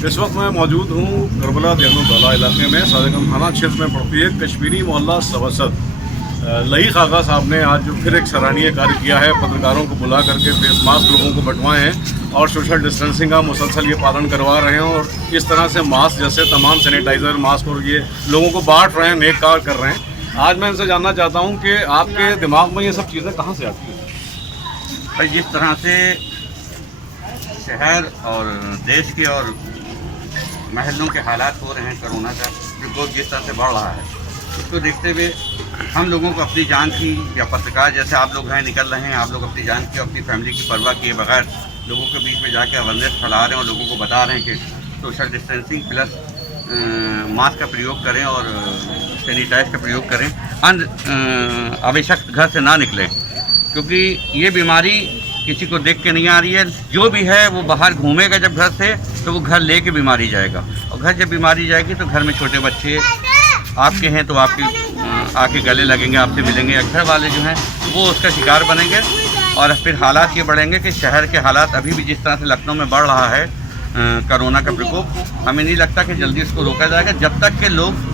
इस वक्त मैं मौजूद हूँ करबला देनुबाला इलाके में सादेकम थाना क्षेत्र में पड़ती है कश्मीरी मोहल्ला सवसत। लईक आगा साहब ने आज जो फिर एक सराहनीय कार्य किया है, पत्रकारों को बुला करके फेस मास्क लोगों को बंटवाए हैं और सोशल डिस्टेंसिंग का मुसलसल ये पालन करवा रहे हैं और इस तरह से मास्क जैसे तमाम सैनिटाइज़र मास्क और ये लोगों को बांट रहे हैं, नेक कार्य कर रहे हैं। आज मैं इनसे जानना चाहता हूँ कि आपके दिमाग में ये सब चीज़ें कहाँ से आती हैं? भाई जिस तरह से शहर और देश के और महलों के हालात हो रहे हैं, कोरोना का प्रकोप जिस तरह से बढ़ रहा है, उसको देखते हुए हम लोगों को अपनी जान की, या पत्रकार जैसे आप लोग हैं निकल रहे हैं, आप लोग अपनी जान की, अपनी फैमिली की परवाह किए बगैर लोगों के बीच में जाकर अवेयरनेस फैला रहे हैं और लोगों को बता रहे हैं कि सोशल डिस्टेंसिंग प्लस मास्क का प्रयोग करें और सैनिटाइज का प्रयोग करें, आवश्यक घर से ना निकलें, क्योंकि ये बीमारी किसी को देख के नहीं आ रही है। जो भी है वो बाहर घूमेगा जब घर से, तो वो घर लेके बीमारी जाएगा, और घर जब बीमारी जाएगी तो घर में छोटे बच्चे आपके हैं तो आपके आके गले लगेंगे, आपसे मिलेंगे, या घर वाले जो हैं वो उसका शिकार बनेंगे। और फिर हालात ये बढ़ेंगे कि शहर के हालात अभी भी जिस तरह से लखनऊ में बढ़ रहा है कोरोना का प्रकोप, हमें नहीं लगता कि जल्दी इसको रोका जाएगा जब तक कि लोग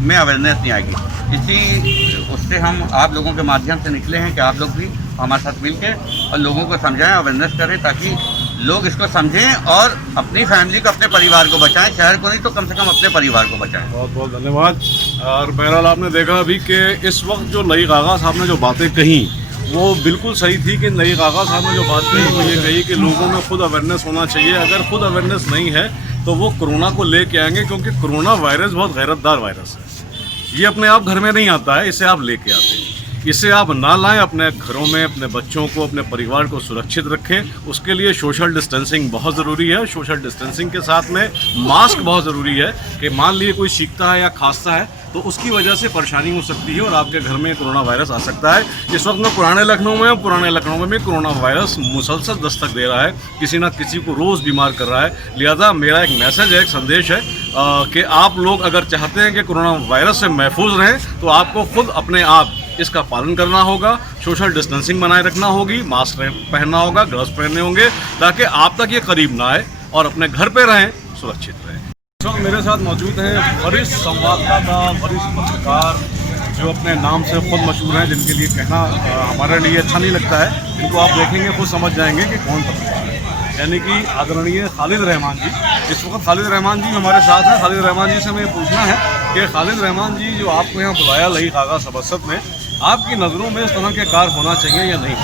में अवेयरनेस नहीं आएगी। इसी उससे हम आप लोगों के माध्यम से निकले हैं कि आप लोग भी हमारे साथ मिल के और लोगों को समझाएं, अवेयरनेस करें, ताकि लोग इसको समझें और अपनी फैमिली को, अपने परिवार को बचाएं, शहर को नहीं तो कम से कम अपने परिवार को बचाएं। बहुत बहुत धन्यवाद। और बहरहाल आपने देखा अभी कि इस वक्त जो लईक आगा साहब ने जो बातें कही वो बिल्कुल सही थी कि लईक आगा साहब ने जो बात कही वो ये कही कि लोगों में खुद अवेयरनेस होना चाहिए। अगर खुद अवेयरनेस नहीं है तो वो कोरोना को लेके आएंगे, क्योंकि कोरोना वायरस बहुत गैरतदार वायरस है। ये अपने आप घर में नहीं आता है, इसे आप लेके आते हैं। इसे आप ना लाएं, अपने घरों में अपने बच्चों को, अपने परिवार को सुरक्षित रखें। उसके लिए सोशल डिस्टेंसिंग बहुत ज़रूरी है। सोशल डिस्टेंसिंग के साथ में मास्क बहुत ज़रूरी है कि मान लीजिए कोई छींकता है या खांसता है तो उसकी वजह से परेशानी हो सकती है और आपके घर में कोरोना वायरस आ सकता है। इस वक्त मैं पुराने लखनऊ में हूँ, पुराने लखनऊ में भी कोरोना वायरस मुसलसल दस्तक दे रहा है, किसी ना किसी को रोज़ बीमार कर रहा है। लिहाजा मेरा एक मैसेज है, एक संदेश है कि आप लोग अगर चाहते हैं कि कोरोना वायरस से महफूज रहें तो आपको खुद अपने आप इसका पालन करना होगा, सोशल डिस्टेंसिंग बनाए रखना होगी, मास्क पहनना होगा, ग्लव्स पहनने होंगे, ताकि आप तक ये करीब ना आए और अपने घर पे रहें, सुरक्षित रहें। इस वक्त मेरे साथ मौजूद हैं वरिष्ठ संवाददाता, वरिष्ठ पत्रकार जो अपने नाम से खुद मशहूर हैं, जिनके लिए कहना हमारे लिए अच्छा नहीं लगता है। इनको आप देखेंगे खुद समझ जाएंगे कि कौन पत्रकार है, यानी कि आदरणीय खालिद रहमान जी। इस वक्त खालिद रहमान जी हमारे साथ हैं। खालिद रहमान जी से हमें पूछना है कि खालिद रहमान जी, जो आपको यहाँ बुलाया लईक आगा सवसत में, आपकी नज़रों में इस तरह के कार्य होना चाहिए या नहीं?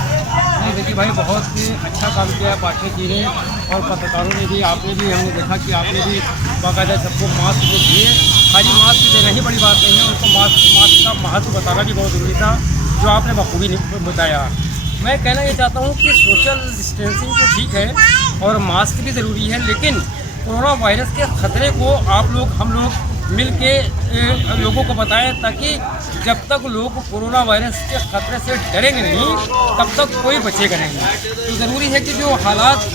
नहीं, देखिए भाई, बहुत ही अच्छा काम किया है पार्टी जी ने और पत्रकारों ने भी। आपने भी, हमने देखा कि आपने भी बाकायदा सबको मास्क को दिए। खाली मास्क देना ही बड़ी बात नहीं है, उनको मास्क का महत्व बताना भी बहुत ज़रूरी था, जो आपने बखूबी बताया। मैं कहना ये चाहता हूँ कि सोशल डिस्टेंसिंग तो ठीक है और मास्क भी ज़रूरी है, लेकिन कोरोना वायरस के ख़तरे को हम लोग मिल के लोगों को बताएं, ताकि जब तक लोग कोरोना वायरस के ख़तरे से डरेंगे नहीं तब तक कोई बचेगा नहीं। तो ज़रूरी है कि जो हालात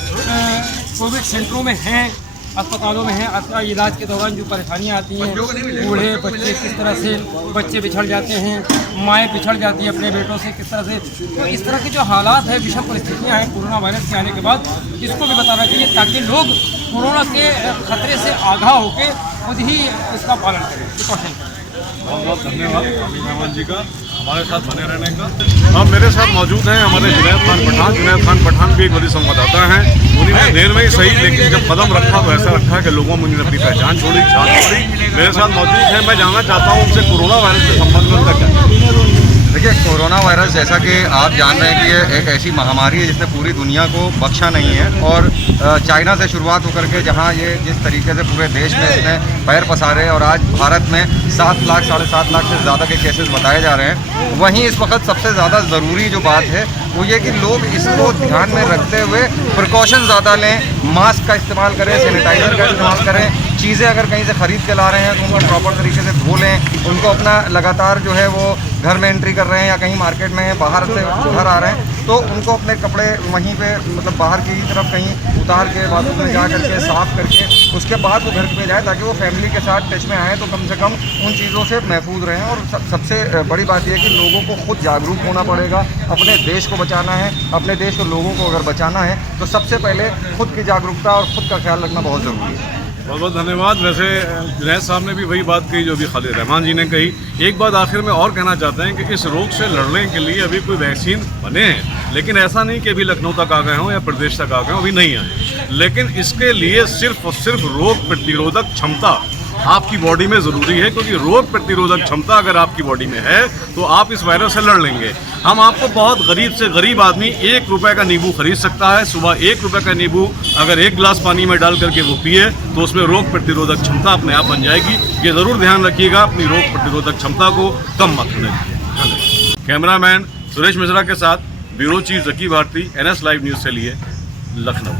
कोविड सेंटरों में हैं, अस्पतालों में हैं, इलाज के दौरान जो परेशानियां आती हैं, बूढ़े बच्चे किस तरह से बच्चे बिछड़ जाते हैं, माएँ बिछड़ जाती हैं अपने बेटों से किस तरह से, तो इस तरह की जो हालात है, विषम परिस्थितियां हैं कोरोना वायरस के आने के बाद, इसको भी बताना चाहिए ताकि लोग कोरोना के खतरे से आगाह होकर खुद ही इसका पालन करें, प्रिकॉशन करें। बहुत बहुत धन्यवाद रहमान जी का हमारे साथ बने रहने का। अब मेरे साथ मौजूद हैं हमारे जुनैद खान पठान। जुनैद खान पठान भी एक बड़ी संवाददाता हैं। उन्होंने देर में ही सही, लेकिन जब कदम रखा तो ऐसा रखा कि लोगों में उन्होंने अपनी पहचान छोड़ी, छान छोड़ी। मेरे साथ मौजूद हैं। मैं जानना चाहता हूँ उनसे कोरोना वायरस के संबंध में उनका क्या। देखिए, कोरोना वायरस जैसा कि आप जान रहे हैं कि ये एक ऐसी महामारी है जिसने पूरी दुनिया को बख्शा नहीं है, और चाइना से शुरुआत होकर के जहां ये जिस तरीके से पूरे देश में इसने पैर पसारे और आज भारत में 7 लाख 7.5 लाख से ज़्यादा के केसेस बताए जा रहे हैं, वहीं इस वक्त सबसे ज़्यादा ज़रूरी जो बात है वो ये कि लोग इसको ध्यान में रखते हुए प्रिकॉशन ज़्यादा लें, मास्क का इस्तेमाल करें, सैनिटाइज़र का इस्तेमाल करें, चीज़ें अगर कहीं से ख़रीद के ला रहे हैं तो उनको प्रॉपर तरीके से धो लें। उनको अपना लगातार जो है वो घर में एंट्री कर रहे हैं या कहीं मार्केट में बाहर से घर आ रहे हैं तो उनको अपने कपड़े वहीं पे मतलब बाहर की तरफ कहीं उतार के बाथरूम में जा करके साफ़ करके उसके बाद वो घर पे जाए, ताकि वो फैमिली के साथ टच में आए तो कम से कम उन चीज़ों से महफूज रहें। और सबसे बड़ी बात यह है कि लोगों को खुद जागरूक होना पड़ेगा। अपने देश को बचाना है, अपने देश के लोगों को अगर बचाना है तो सबसे पहले खुद की जागरूकता और खुद का ख्याल रखना बहुत ज़रूरी है। बहुत बहुत धन्यवाद। वैसे जुनैद साहब ने भी वही बात कही जो अभी खालिद रहमान जी ने कही। एक बात आखिर में और कहना चाहते हैं कि इस रोग से लड़ने के लिए अभी कोई वैक्सीन बने हैं, लेकिन ऐसा नहीं कि अभी लखनऊ तक आ गए हों या प्रदेश तक आ गए हों, अभी नहीं आए। लेकिन इसके लिए सिर्फ और सिर्फ रोग प्रतिरोधक क्षमता आपकी बॉडी में ज़रूरी है, क्योंकि रोग प्रतिरोधक क्षमता अगर आपकी बॉडी में है तो आप इस वायरस से लड़ लेंगे। हम आपको बहुत गरीब से गरीब आदमी 1 रुपए का नींबू खरीद सकता है। सुबह 1 रुपए का नींबू अगर 1 गिलास पानी में डाल करके वो पिए तो उसमें रोग प्रतिरोधक क्षमता अपने आप बन जाएगी। ये ज़रूर ध्यान रखिएगा, अपनी रोग प्रतिरोधक क्षमता को कम मत होने दीजिए। कैमरामैन सुरेश मिश्रा के साथ ब्यूरो चीफ जकी भारती, NS लाइव न्यूज़ के लिए लखनऊ।